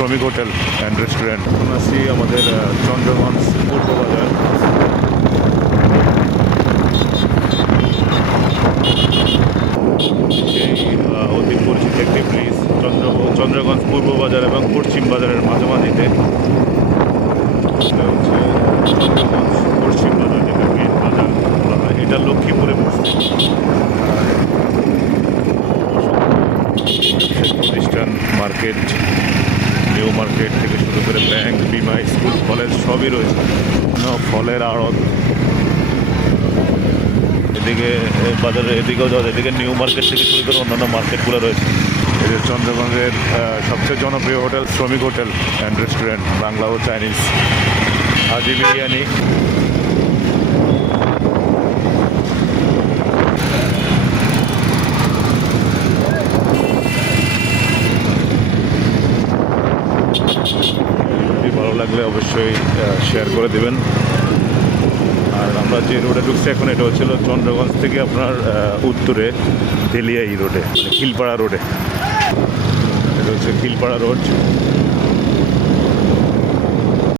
শ্রমিক hotel and restaurant. এখন আছি আমাদের চন্দ্রগঞ্জ পূর্ব বাজার। এই অতি পরিচিত একটি ব্রিজ চন্দ্রগঞ্জ পূর্ব বাজার এবং পশ্চিম বাজারের মাঝামাঝিতে হচ্ছে চন্দ্রগঞ্জ পশ্চিম বাজার, যেটা মেন বাজার বলা হয়। এটা লক্ষ্মীপুরে পড়ছে। প্রতিষ্ঠান, মার্কেট, নিউ মার্কেট থেকে শুরু করে ব্যাংক, বিমা, স্কুল, কলেজ সবই রয়েছে। ফলের আড়ত এদিকে বাজারে, এদিকেও যাওয়া যায়। এদিকে নিউ মার্কেট থেকে শুরু করে অন্যান্য মার্কেটগুলো রয়েছে। এই যে চন্দ্রগঞ্জের সবচেয়ে জনপ্রিয় হোটেল শ্রমিক হোটেল অ্যান্ড রেস্টুরেন্ট, বাংলা ও চাইনিজ। হাজি বিরিয়ানি, ভালো লাগলে অবশ্যই শেয়ার করে দেবেন। আর আমরা যে রোডে ঢুকছি এখন, এটা হচ্ছিল চন্দ্রগঞ্জ থেকে আপনার উত্তরে তেলিয়াই রোডে, খিলপাড়া রোডে। এটা হচ্ছে খিলপাড়া রোড।